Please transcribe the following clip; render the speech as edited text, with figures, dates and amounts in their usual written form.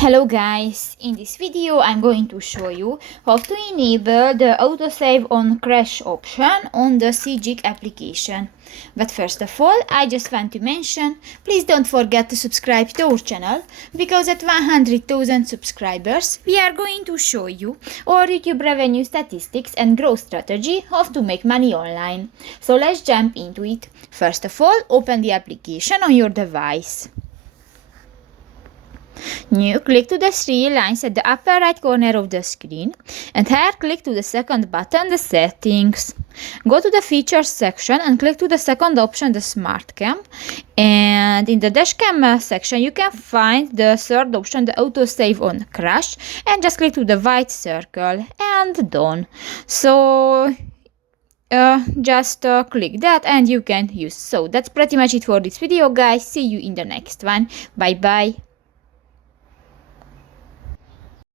Hello guys, in this video I'm going to show you how to enable the autosave on crash option on the Sygic application. But first of all, I just want to mention, please don't forget to subscribe to our channel, because at 100,000 subscribers we are going to show you our YouTube revenue statistics and growth strategy, how to make money online. So let's jump into it. First of all, open the application on your device. Now click to the three lines at the upper right corner of the screen, and here click to the second button, the settings. Go to the features section and click to the second option, the smart cam, and in the dashcam section you can find the third option, the autosave on crash, and just click to the white circle and done. So just click that and you can use. So that's pretty much it for this video guys. See you in the next one. Bye bye.